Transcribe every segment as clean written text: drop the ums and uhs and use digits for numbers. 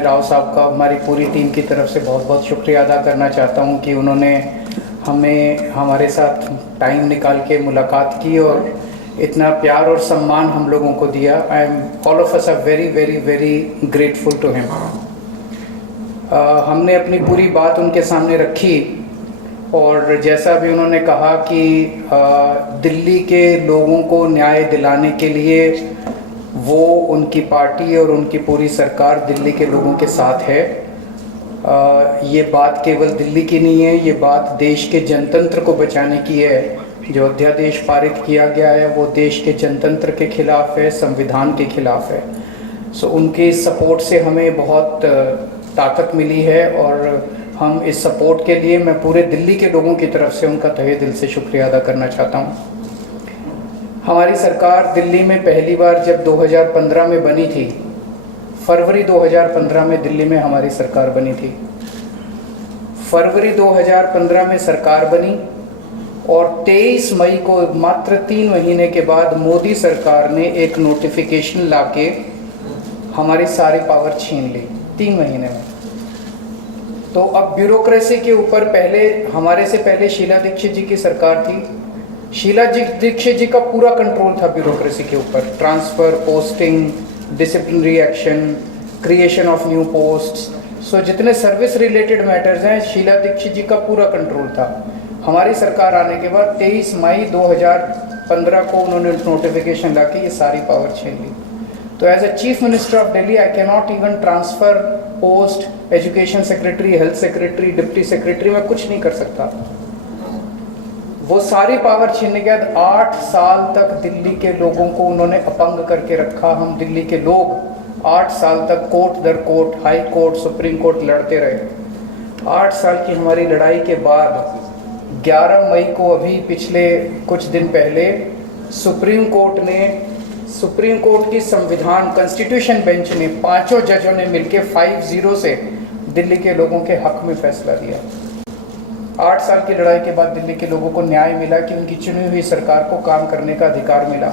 राव साहब का हमारी पूरी टीम की तरफ से बहुत बहुत शुक्रिया अदा करना चाहता हूं कि उन्होंने हमारे साथ टाइम निकाल के मुलाकात की और इतना प्यार और सम्मान हम लोगों को दिया। I am all of us are very very very grateful to him. हमने अपनी पूरी बात उनके सामने रखी और जैसा भी उन्होंने कहा कि दिल्ली के लोगों को न्याय दिलाने के लिए वो उनकी पार्टी और उनकी पूरी सरकार दिल्ली के लोगों के साथ है। ये बात केवल दिल्ली की नहीं है, ये बात देश के जनतंत्र को बचाने की है। जो अध्यादेश पारित किया गया है वो देश के जनतंत्र के खिलाफ है, संविधान के खिलाफ है। सो उनके सपोर्ट से हमें बहुत ताकत मिली है और हम इस सपोर्ट के लिए मैं पूरे दिल्ली के लोगों की तरफ से उनका तहे दिल से शुक्रिया अदा करना चाहता हूँ। हमारी सरकार दिल्ली में पहली बार जब 2015 में बनी थी, फरवरी 2015 में दिल्ली में हमारी सरकार बनी थी। फरवरी 2015 में सरकार बनी और 23 मई को मात्र 3 महीने के बाद मोदी सरकार ने एक नोटिफिकेशन लाके हमारी सारी पावर छीन ली 3 महीने में। तो अब ब्यूरोक्रेसी के ऊपर हमारे से पहले शीला दीक्षित जी की सरकार थी। शीला दीक्षित जी का पूरा कंट्रोल था ब्यूरोक्रेसी के ऊपर, transfer, posting, disciplinary action, creation of new posts. So जितने सर्विस रिलेटेड मैटर्स हैं शीला दीक्षित जी का पूरा कंट्रोल था। हमारी सरकार आने के बाद 23 मई 2015 को उन्होंने नोटिफिकेशन ला के ये सारी पावर छीन ली। तो as a chief minister of Delhi I can not even transfer post, education secretary, health secretary, deputy secretary, मैं कुछ नहीं कर सकता। वो सारी पावर छीनने के बाद 8 साल तक दिल्ली के लोगों को उन्होंने अपंग करके रखा। हम दिल्ली के लोग 8 साल तक कोर्ट दर court, high court, supreme court लड़ते रहे। 8 साल की हमारी लड़ाई के बाद 11 मई को, अभी पिछले कुछ दिन पहले, सुप्रीम कोर्ट की संविधान कॉन्स्टिट्यूशन बेंच ने 5 जजों ने मिलकर 5-0 से दिल्ली के लोगों के हक में फैसला दिया। 8 साल की लड़ाई के बाद दिल्ली के लोगों को न्याय मिला कि उनकी चुनी हुई सरकार को काम करने का अधिकार मिला।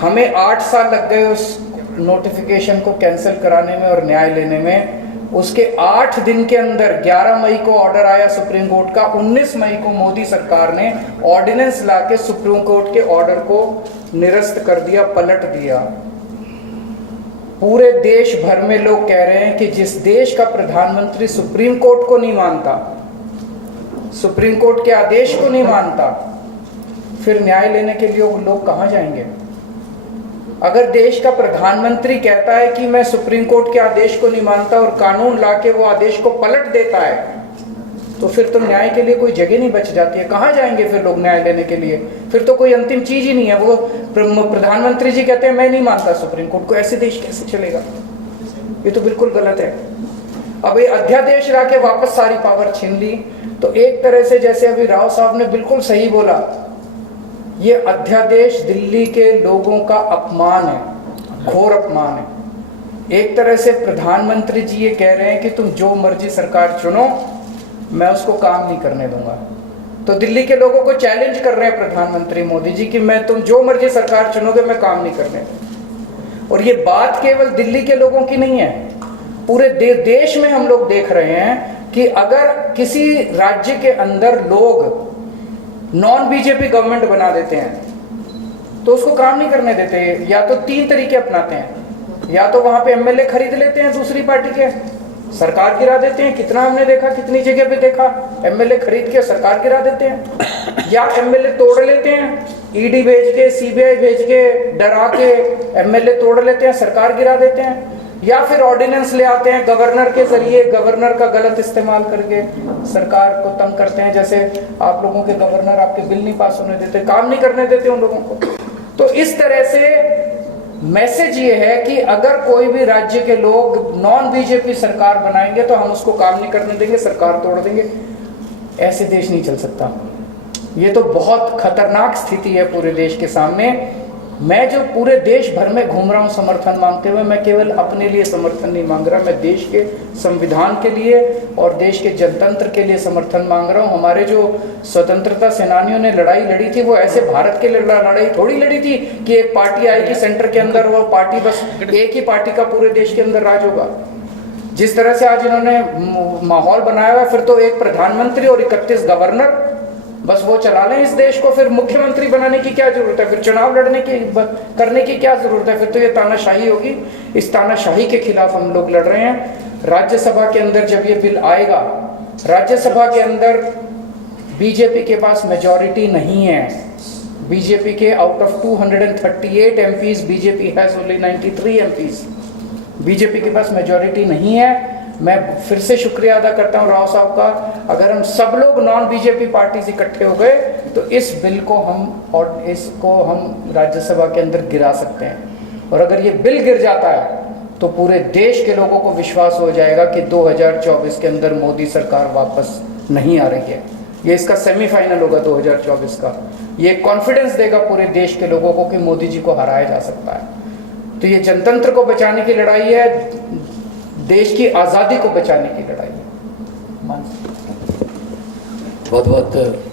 हमें 8 साल लग गए उस नोटिफिकेशन को कैंसिल कराने में और न्याय लेने में। उसके 8 दिन के अंदर 11 मई को ऑर्डर आया सुप्रीम कोर्ट का। 19 मई को मोदी सरकार ने ऑर्डिनेंस लाके सुप्रीम कोर्ट के ऑर्डर को निरस्त कर दिया, पलट दिया। पूरे देश भर में लोग कह रहे हैं कि जिस देश का प्रधानमंत्री सुप्रीम कोर्ट को नहीं मानता, सुप्रीम कोर्ट के आदेश को नहीं मानता, फिर न्याय लेने के लिए लोग कहां जाएंगे? अगर देश का प्रधानमंत्री कहता है कि मैं सुप्रीम कोर्ट के आदेश को नहीं मानता और कानून लाके वो आदेश को पलट देता है, तो फिर तो न्याय के लिए कोई जगह नहीं बच जाती है। कहां जाएंगे फिर लोग न्याय लेने के लिए? फिर तो कोई अंतिम चीज ही नहीं है। वो प्रधानमंत्री जी कहते हैं मैं नहीं मानता सुप्रीम कोर्ट को, ऐसे देश कैसे चलेगा? ये तो बिल्कुल गलत है। अब ये अध्यादेश लाके वापस सारी पावर छीन ली। तो एक तरह से, जैसे अभी राव साहब ने बिल्कुल सही बोला, ये अध्यादेश दिल्ली के लोगों का अपमान है, घोर अपमान है। एक तरह से प्रधानमंत्री जी ये कह रहे हैं कि तुम जो मर्जी सरकार चुनो, मैं उसको काम नहीं करने दूंगा। तो दिल्ली के लोगों को चैलेंज कर रहे हैं प्रधानमंत्री मोदी जी कि तुम जो मर्जी सरकार चुनोगे, मैं काम नहीं करने दूंगा। और ये बात केवल दिल्ली के लोगों की नहीं है, पूरे देश में हम लोग देख रहे हैं कि अगर किसी राज्य के अंदर लोग नॉन बीजेपी गवर्नमेंट बना देते हैं तो उसको काम नहीं करने देते। या तो 3 तरीके अपनाते हैं, या तो वहां पे एमएलए खरीद लेते हैं दूसरी पार्टी के, सरकार गिरा देते हैं। कितना हमने देखा, कितनी जगह पे देखा, एमएलए खरीद के सरकार गिरा देते हैं। या एमएलए तोड़ लेते हैं, ईडी भेज के, सीबीआई भेज के, डरा के एमएलए तोड़ लेते हैं, सरकार गिरा देते हैं। या फिर ऑर्डिनेंस ले आते हैं गवर्नर के जरिए, गवर्नर का गलत इस्तेमाल करके सरकार को तंग करते हैं। जैसे आप लोगों के गवर्नर आपके बिल नहीं पास होने देते, काम नहीं करने देते उन लोगों को। तो इस तरह से मैसेज ये है कि अगर कोई भी राज्य के लोग नॉन बीजेपी सरकार बनाएंगे तो हम उसको काम नहीं करने देंगे, सरकार तोड़ देंगे। ऐसे देश नहीं चल सकता। ये तो बहुत खतरनाक स्थिति है पूरे देश के सामने। मैं जो पूरे देश भर में घूम रहा हूँ समर्थन मांगते हुए, मैं केवल अपने लिए समर्थन नहीं मांग रहा, मैं देश के संविधान के लिए और देश के जनतंत्र के लिए समर्थन मांग रहा हूँ। हमारे जो स्वतंत्रता सेनानियों ने लड़ाई लड़ी थी, वो ऐसे भारत के लिए लड़ाई थोड़ी लड़ी थी कि एक पार्टी आएगी सेंटर के अंदर, वो पार्टी बस एक ही पार्टी का पूरे देश के अंदर राज होगा। जिस तरह से आज इन्होंने माहौल बनाया हुआ है, फिर तो एक प्रधानमंत्री और 31 गवर्नर बस वो चला लें इस देश को, फिर मुख्यमंत्री बनाने की क्या जरूरत है, फिर चुनाव लड़ने की करने की क्या जरूरत है, फिर तो ये तानाशाही होगी। इस तानाशाही के खिलाफ हम लोग लड़ रहे हैं। राज्यसभा के अंदर जब ये बिल आएगा, राज्यसभा के अंदर बीजेपी के पास मेजॉरिटी नहीं है। बीजेपी के out of 238 MPs, BJP has only 93 MPs. BJP के पास मेजॉरिटी नहीं है। मैं फिर से शुक्रिया अदा करता हूं राव साहब का। अगर हम सब लोग नॉन बीजेपी पार्टीज इकट्ठे हो गए तो इस बिल को हम राज्यसभा के अंदर गिरा सकते हैं। और अगर ये बिल गिर जाता है तो पूरे देश के लोगों को विश्वास हो जाएगा कि 2024 के अंदर मोदी सरकार वापस नहीं आ रही है। ये इसका सेमीफाइनल होगा 2024 का। ये कॉन्फिडेंस देगा पूरे देश के लोगों को कि मोदी जी को हराया जा सकता है। तो ये जनतंत्र को बचाने की लड़ाई है, देश की आज़ादी को बचाने की लड़ाई है। बहुत बहुत